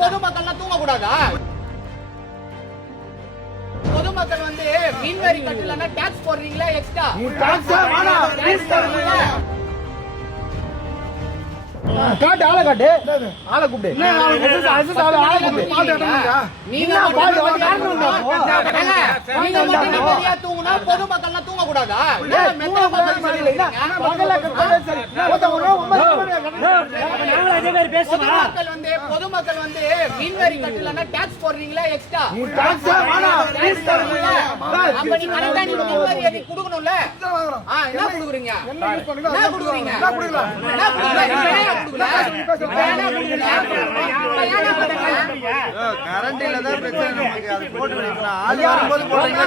பொதுமக்கள் தூங்கக்கூடாதா? பொதுமக்கள் வந்து மீன்வரி கட்டலன்னா டாக்ஸ் போடுறீங்களா? எக்ஸ்ட்ரா காட்டு ஆளை காட்டு ஆளை கூப்பிடு தூங்குனா பொதுமக்கள் தூங்கக்கூடாதா? பொதுமக்கள் வந்து மீன்வரி கட்டலன்னா டாக்ஸ் போடுறீங்களா? எக்ஸ்ட்ரா அப்ப நீங்க மீன்வரி கொடுக்கணும்ல. என்ன கொடுக்குறீங்க? கரண்ட் இல்லதான் பிரச்சனை. ஆளு வரும்போது போடுறீங்க.